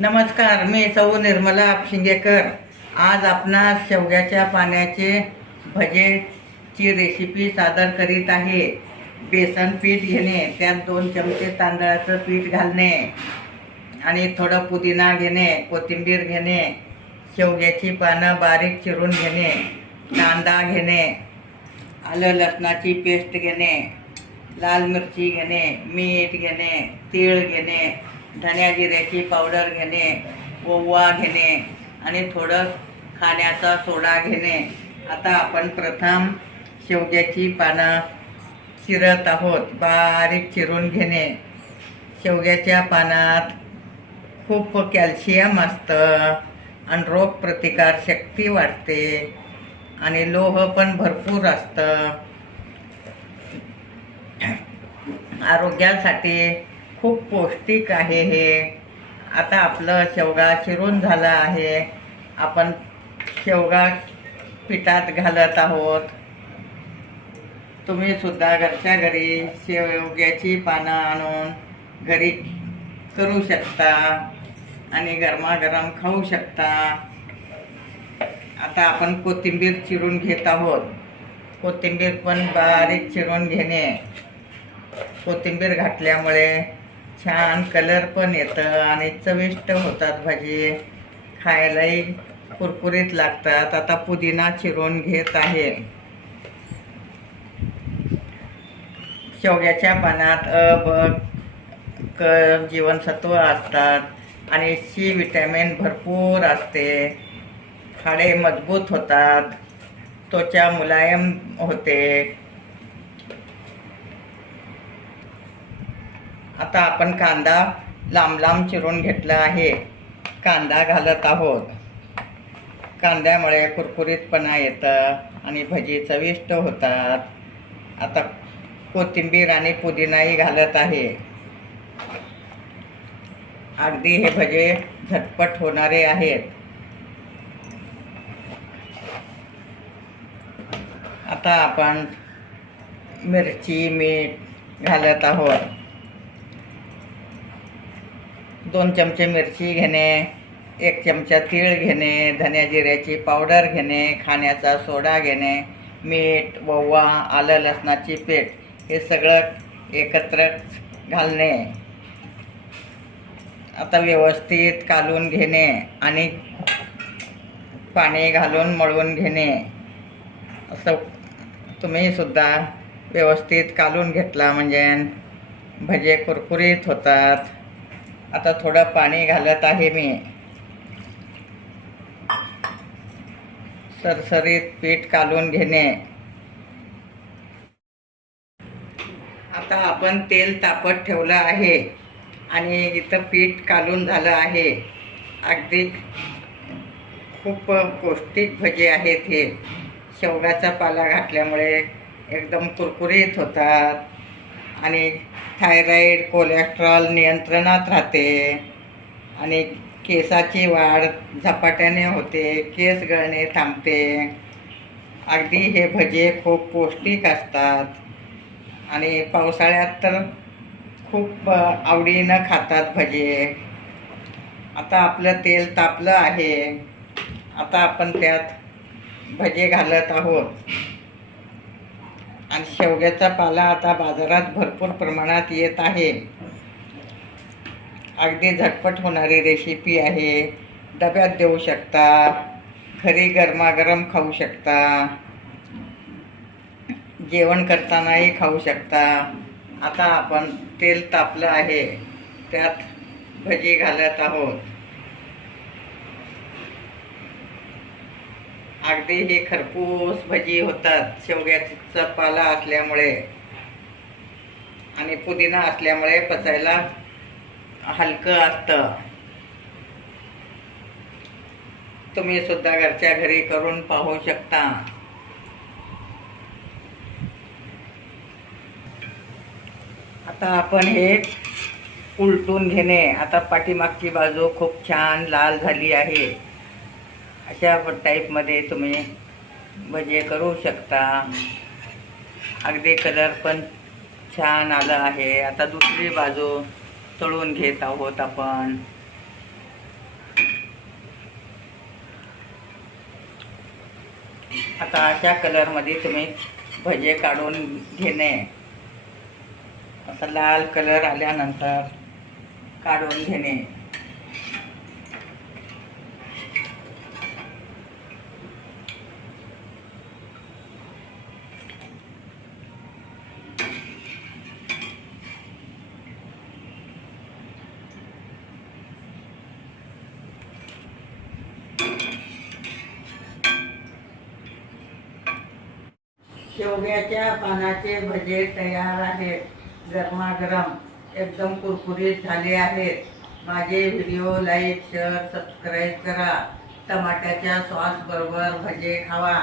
नमस्कार, मी सौ निर्मला शिंगेकर. आज आपणास शेवग्याच्या पाण्याचे भजेची रेसिपी सादर करीत आहे. बेसन पीठ घेणे, त्यात 2 चमचे तांदळाचं पीठ घालणे आणि थोडं पुदिना घेणे, कोथिंबीर घेणे, शेवग्याची पानं बारीक चिरून घेणे, कांदा घेणे, आलं लसणाची पेस्ट घेणे, लाल मिरची घेणे, मीठ घेणे, तीळ घेणे, धन्या जिऱ्याची पावडर घेणे, ओवा घेणे आणि थोडं खाण्याचा सोडा घेणे. आता आपण प्रथम शेवग्याची पानं चिरत आहोत. बारीक चिरून घेणे. शेवग्याच्या पानात खूप कॅल्शियम असतं आणि रोगप्रतिकारशक्ती वाढते आणि लोह पण भरपूर असतं. आरोग्यासाठी खूप पौष्टिक आहे हे. आता आपलं शेवगा चिरून झाला आहे. आपण शेवगा पिठात घालत आहोत. तुम्ही सुद्धा घरच्या घरी शेवग्याची पानं आणून घरी करू शकता आणि गरमागरम खाऊ शकता. आता आपण कोथिंबीर चिरून घेत आहोत. कोथिंबीर पण बारीक चिरून घेणे. कोथिंबीर घातल्यामुळे छान कलर पण येतं आणि चविष्ट होतात भाजी. खायलाही कुरकुरीत लागतात. आता पुदिना चिरून घेत आहे. शेवग्याच्या पानात अ, ब, क जीवनसत्व असतात आणि सी विटॅमिन भरपूर असते. हाडे मजबूत होतात. त्वचा मुलायम होते. आता आपण कांदा लांब लांब चिरून घेतला आहे. कांदा घालत आहोत. कांद्यामुळे कुरकुरीतपणा येतं आणि भजी चविष्ट होतात. आता कोथिंबीर आणि पुदिनाही घालत आहे. अगदी हे भजे झटपट होणारे आहेत. आता आपण मिरची मीठ घालत आहोत. 2 चमचे मिरची घेणे, 1 चमचा तीळ घेणे, धन्या जिऱ्याची पावडर घेणे, खाण्याचा सोडा घेणे, मीठ, ओवा, आलं लसणाची पेस्ट हे सगळं एकत्र घालणे. आता व्यवस्थित कालून घेणे आणि पाणी घालून मळून घेणे. असं तुम्ही सुद्धा व्यवस्थित कालून घेतला म्हणजे भजे कुरकुरीत होतात. आता थोडं पाणी घालत आहे मी. सरसरीत पीठ कालून घेणे. आता आपण तेल तापत ठेवलं आहे आणि इथं पीठ कालून झालं आहे. अगदी खूप पौष्टिक भजे आहेत हे. शेवगाचा पाला घातल्यामुळे एकदम कुरकुरीत होतात आणि थायरॉईड कोलेस्ट्रॉल नियंत्रणात राहते आणि केसाची वाढ झपाट्याने होते. केस गळणे थांबते. अगदी हे भजे खूप पौष्टिक असतात आणि पावसाळ्यात तर खूप आवडीनं खातात भजे. आता आपलं तेल तापलं आहे. आता आपण त्यात भजे घालत आहोत आणि शेवग्याचा पाला आता बाजारात भरपूर प्रमाणात येत आहे. अगदी झटपट होणारी रेसिपी आहे. डब्यात देऊ शकता. घरी गरमागरम खाऊ शकता. जेवण करतानाही खाऊ शकता. आता आपण तेल तापलं आहे. त्यात भजी घालत आहोत. अगदी हे खरपूस भजी होतात शेवग्याचा पाला असल्यामुळे आणि पुदिना असल्यामुळे पचायला हलकं असतं. तुम्ही सुद्धा घरच्या घरी करून पाहू शकता. आता आपण हे उलटून घेणे. आता पाठीमागची बाजू खूप छान लाल झाली आहे. अशा टाईपमध्ये तुम्ही भजे करू शकता. अगदी कलर पण छान आलं आहे. आता दुसरी बाजू तळून घेत आहोत आपण. आता अशा कलरमध्ये तुम्ही भजे काढून घेणे. असा लाल कलर आल्यानंतर काढून घेणे. शेवग्याच्या पानाचे भजे तयार आहेत. गरमागरम एकदम कुरकुरीत झाले आहेत. माझे व्हिडिओ लाईक, शेअर, सबस्क्राईब करा. टमाट्याच्या सॉस बरोबर भजे खावा.